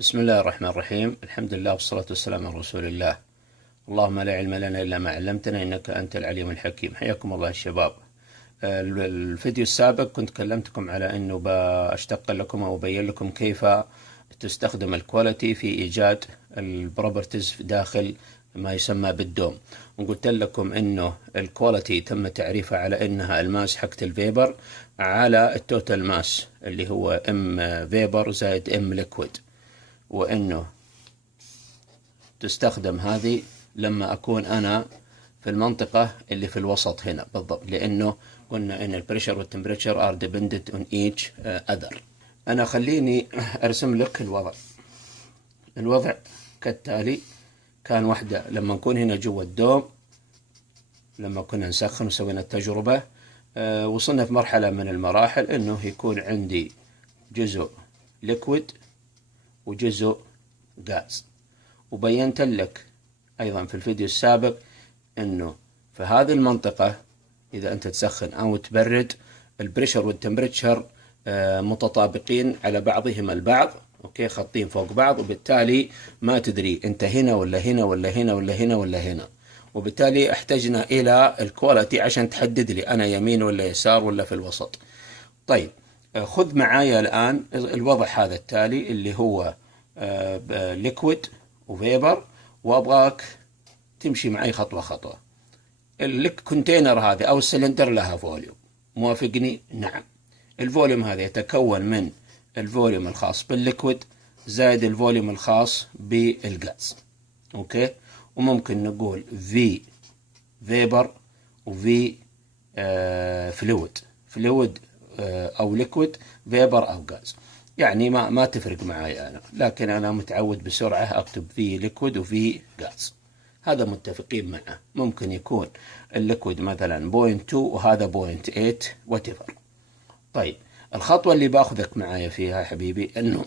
بسم الله الرحمن الرحيم. الحمد لله والصلاة والسلام على رسول الله. اللهم لا علم لنا إلا ما علمتنا إنك أنت العليم الحكيم. حياكم الله الشباب. الفيديو السابق كنت كلمتكم على أنه بأشتق لكم أو أبين لكم كيف تستخدم الكواليتي في إيجاد البروبرتيز داخل ما يسمى بالدوم. وقلت لكم أنه الكواليتي تم تعريفها على أنها الماس حقت الفيبر على التوتال ماس اللي هو ام فيبر زائد ام ليكويد، وأنه تستخدم هذه لما أكون أنا في المنطقة اللي في الوسط هنا بالضبط، لأنه قلنا أن البريشر والتمبريتشر are dependent on each other. أنا خليني أرسم لك الوضع كالتالي. كان واحدة لما نكون هنا جوا الدوم، لما كنا نسخن وسوينا التجربة، وصلنا في مرحلة من المراحل أنه يكون عندي جزء ليكويد وجزء غاز. وبينت لك أيضا في الفيديو السابق أنه في هذه المنطقة إذا أنت تسخن أو تبرد، البريشر والتمبريتشر متطابقين على بعضهم البعض، أوكي، خطين فوق بعض، وبالتالي ما تدري أنت هنا ولا هنا ولا هنا ولا هنا ولا هنا، وبالتالي احتجنا إلى الكواليتي عشان تحدد لي أنا يمين ولا يسار ولا في الوسط. طيب، خذ معايا الآن الوضع هذا التالي اللي هو ليكويد وفيبر، وأبغاك تمشي معي خطوة خطوة. الكونتينر هذه أو السلندر لها فوليوم، موافقني؟ نعم. الفوليوم هذا يتكون من الفوليوم الخاص بالليكويد زائد الفوليوم الخاص بالغاز، أوكي. وممكن نقول في فيبر وفي فلويد أو ليكويد، فيبر أو غاز، يعني ما تفرق معي أنا، لكن أنا متعود بسرعة أكتب في ليكويد وفي غاز، هذا متفقين معه. ممكن يكون الليكويد مثلا 0.2 وهذا 0.8 whatever. طيب، الخطوة اللي باخذك معايا فيها حبيبي أنه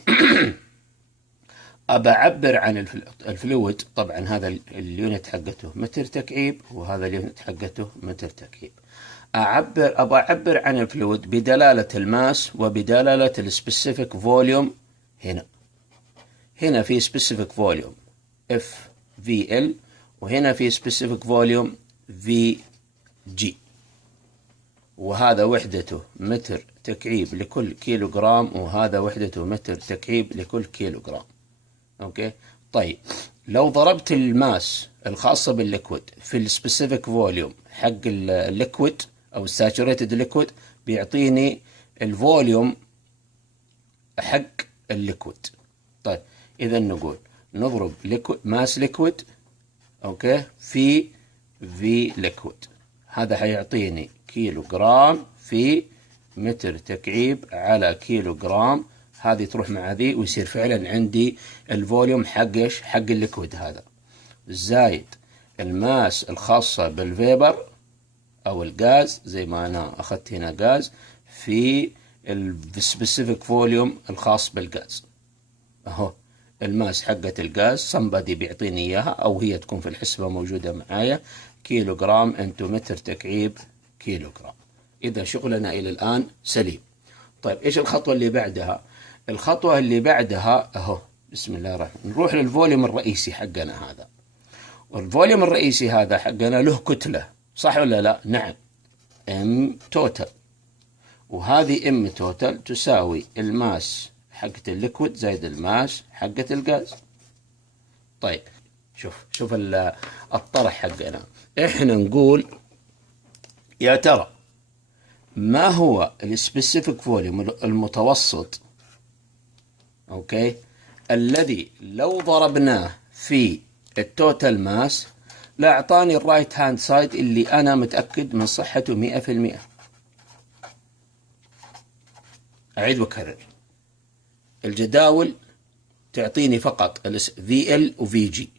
أبى أعبر عن الفلويد. طبعا هذا اليونت حقته متر تكعيب، وهذا اليونت حقته متر تكعيب. أبى أعبر عن الفلويد بدلالة الماس وبدلالة السبيسيفيك فوليوم. هنا في سبيسيفيك فوليوم اف في ال، وهنا في سبيسيفيك فوليوم في جي، وهذا وحدته متر تكعيب لكل كيلو جرام، وهذا وحدته متر تكعيب لكل كيلو جرام، اوكي. طيب، لو ضربت الماس الخاصة بالليكويد في السبيسيفيك فوليوم حق الليكويد او الساتوريتد ليكويد، بيعطيني الفوليوم حق الليكويد. طيب، اذا نقول نضرب ماس ليكويد، اوكي، في ليكويد، هذا حيعطيني كيلو جرام في متر تكعيب على كيلو جرام. هذه تروح مع ذي ويصير فعلا عندي الفوليوم حق الليكويد هذا، زايد الماس الخاصة بالفيبر او الغاز، زي ما انا اخذت هنا غاز، في السبيسيفيك فوليوم الخاص بالغاز. اهو الماس حقة الغاز somebody بيعطيني اياها، او هي تكون في الحسبة موجودة معايا، كيلو جرام انتو متر تكعيب كيلو جرام. اذا شغلنا الى الان سليم. طيب، ايش الخطوة اللي بعدها؟ الخطوة اللي بعدها اهو، بسم الله الرحمن، نروح للفوليوم الرئيسي حقنا هذا. والفوليوم الرئيسي هذا حقنا له كتلة، صح ولا لا؟ نعم، ام توتال، وهذه ام توتال تساوي الماس حقت الليكويد زائد الماس حقت الغاز. طيب، شوف الطرح حقنا. احنا نقول يا ترى ما هو السبيسيفيك فوليوم المتوسط، اوكي، الذي لو ضربناه في التوتال ماس لا اعطاني الرايت هاند سايد اللي انا متأكد من صحته 100%. اعيد واكرر، الجداول تعطيني فقط في ال وفي جي،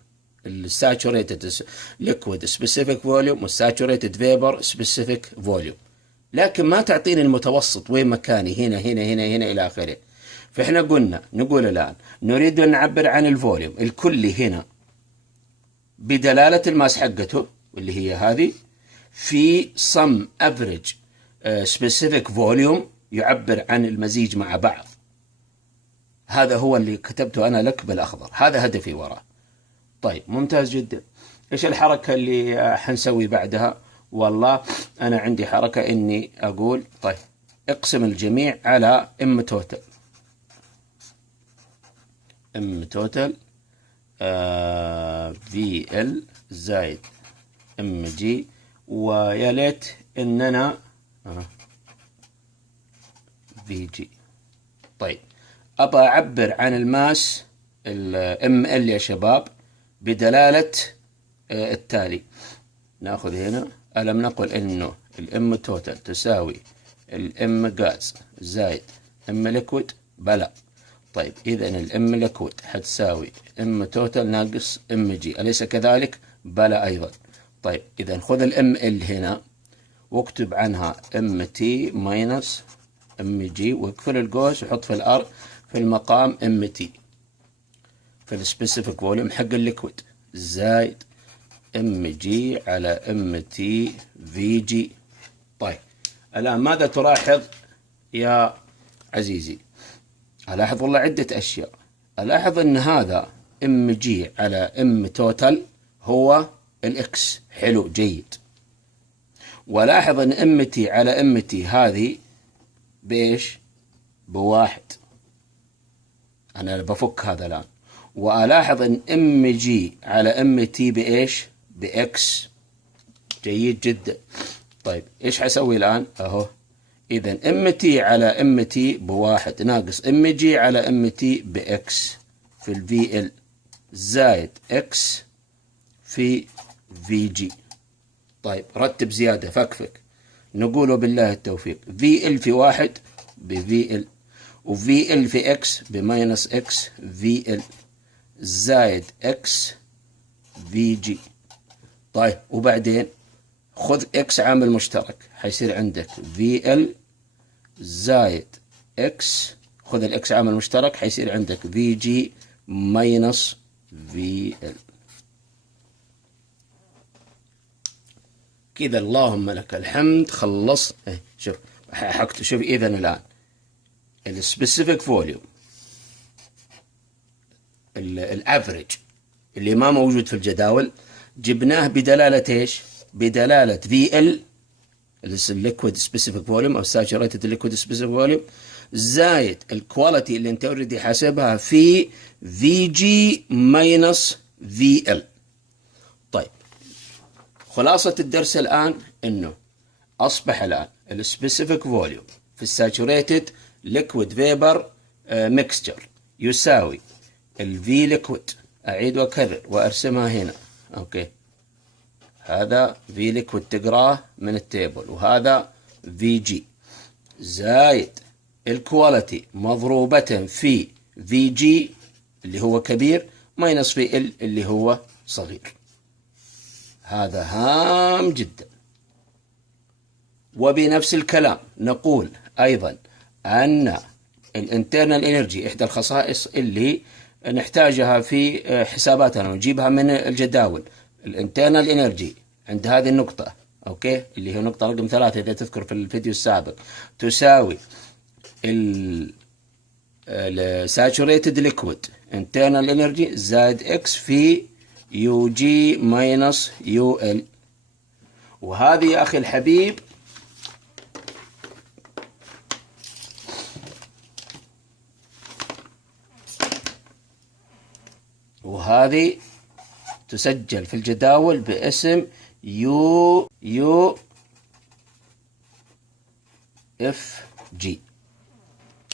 الساتوريتد ليكويد سبيسيفيك فوليوم والساتوريتد فيبر سبيسيفيك فوليوم، لكن ما تعطيني المتوسط وين مكاني، هنا هنا هنا هنا الى اخره. فاحنا نقول الان نريد ان نعبر عن الفوليوم الكلي هنا بدلالة الماس حقته اللي هي هذه، في sum average specific volume يعبر عن المزيج مع بعض. هذا هو اللي كتبته أنا لك بالأخضر، هذا هدفي وراه. طيب ممتاز جدا. إيش الحركة اللي حنسوي بعدها؟ والله أنا عندي حركة إني أقول طيب اقسم الجميع على ام توتال. ام توتال في ال زائد ام جي، ويا ليت اننا في جي. طيب ابى اعبر عن الماس الام ال يا شباب بدلالة التالي. ناخذ هنا، ألم نقل انه الام توتال تساوي الام غاز زائد ام ليكويد؟ بلى. طيب إذا الام ليكويد حتساوي ام توتال ناقص ام جي، أليس كذلك؟ بلى أيضا. طيب إذا خذ الام ال هنا واكتب عنها ام تي ماينس ام جي، واقفل القوس وحط في الار في المقام ام تي في السبيسيفيك فوليوم حق الليكويد زائد ام جي على ام تي في جي. طيب الآن ماذا تلاحظ يا عزيزي؟ ألاحظ والله عدة أشياء. ألاحظ أن هذا ام جي على ام توتال هو الاكس، حلو جيد. ولاحظ أن ام تي على ام تي هذه بإيش؟ بواحد. أنا بفك هذا الآن. وألاحظ أن ام جي على ام تي بإيش؟ بإكس، جيد جدا. طيب إيش حسوي الآن؟ أهو إذا ام تي على ام تي بواحد ناقص ام جي على ام تي بإكس في الفي ال زائد إكس في في جي. طيب رتب زيادة، فكفك. نقوله بالله التوفيق. في ال في واحد بفي ال، وفي ال في اكس بماينس اكس في ال زائد اكس في جي. طيب وبعدين خذ اكس عامل مشترك، حيصير عندك في ال زائد اكس، خذ الاكس عامل مشترك حيصير عندك في جي ماينس في ال. كذا اللهم لك الحمد خلصت. شوف شوف اذا الان السبيسيفيك فوليوم الافريج اللي ما موجود في الجداول جبناه بدلالة ايش؟ بدلالة في ال الليكويد سبيسيفيك فوليوم او ساتوريتد ليكويد سبيسيفيك فوليوم زايد الكواليتي اللي انت اوريدي حاسبها في في جي ماينس في ال. طيب خلاصة الدرس الآن إنه أصبح الآن السبيسيفيك فوليوم في الساتوريتد ليكويد فيبر ميكستشر يساوي الفي ليكويد. أعيد وأكرر وأرسمها هنا. أوكي، هذا في ليكويد تقراه من التيبل، وهذا في جي زايد الكواليتي مضروبة في في جي اللي هو كبير ماينس في ال اللي هو صغير. هذا هام جدا. وبنفس الكلام نقول أيضا أن الانترنال انرجي إحدى الخصائص اللي نحتاجها في حساباتنا ونجيبها من الجداول. الانترنال انرجي عند هذه النقطة، أوكي، اللي هي نقطة رقم 3 إذا تذكر في الفيديو السابق، تساوي الساتوريتد ليكويد internal energy زائد اكس في يو جي ماينس يو ال. وهذه يا أخي الحبيب وهذه تسجل في الجداول باسم يو اف جي،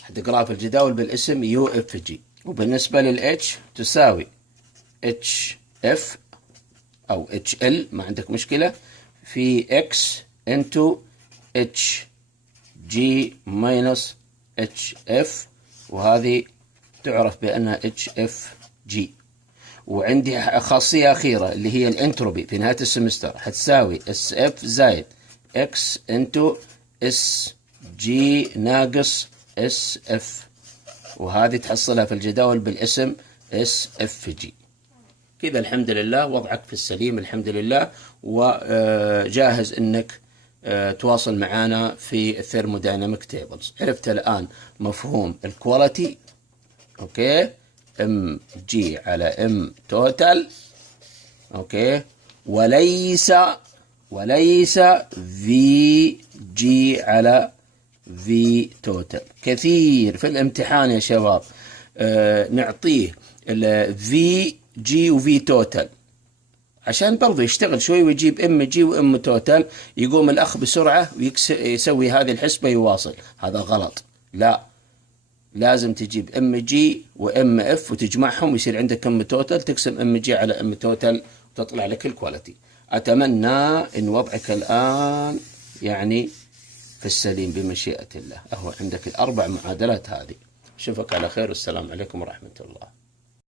حتقراها في الجداول بالاسم يو اف جي. وبالنسبة للاتش تساوي اتش اف او اتش ال، ما عندك مشكلة، في اكس انتو اتش جي ماينس اتش اف، وهذه تعرف بأنها اتش اف جي. وعندي خاصية أخيرة اللي هي الانتروبي في نهاية السمستر حتساوي اس اف زائد اكس انتو اس جي ناقص اس اف، وهذه تحصلها في الجداول بالاسم اس اف جي. كذا الحمد لله وضعك في السليم الحمد لله، وجاهز انك تواصل معنا في الثيرمودايناميك تيبلز. عرفت الآن مفهوم الكواليتي اوكي، ام جي على ام توتال، اوكي، وليس في جي على في توتال. كثير في الامتحان يا شباب نعطيه في جي وفي توتال عشان برضه يشتغل شوي ويجيب ام جي وام توتال، يقوم الاخ بسرعة ويسوي هذه الحسبة يواصل. هذا غلط، لا، لازم تجيب ام جي وام اف وتجمعهم ويصير عندك ام توتال، تقسم ام جي على ام توتال وتطلع لك الكواليتي. اتمنى ان وضعك الان يعني في السليم بمشيئة الله. اهو عندك الاربع معادلات هذه. اشوفك على خير والسلام عليكم ورحمة الله.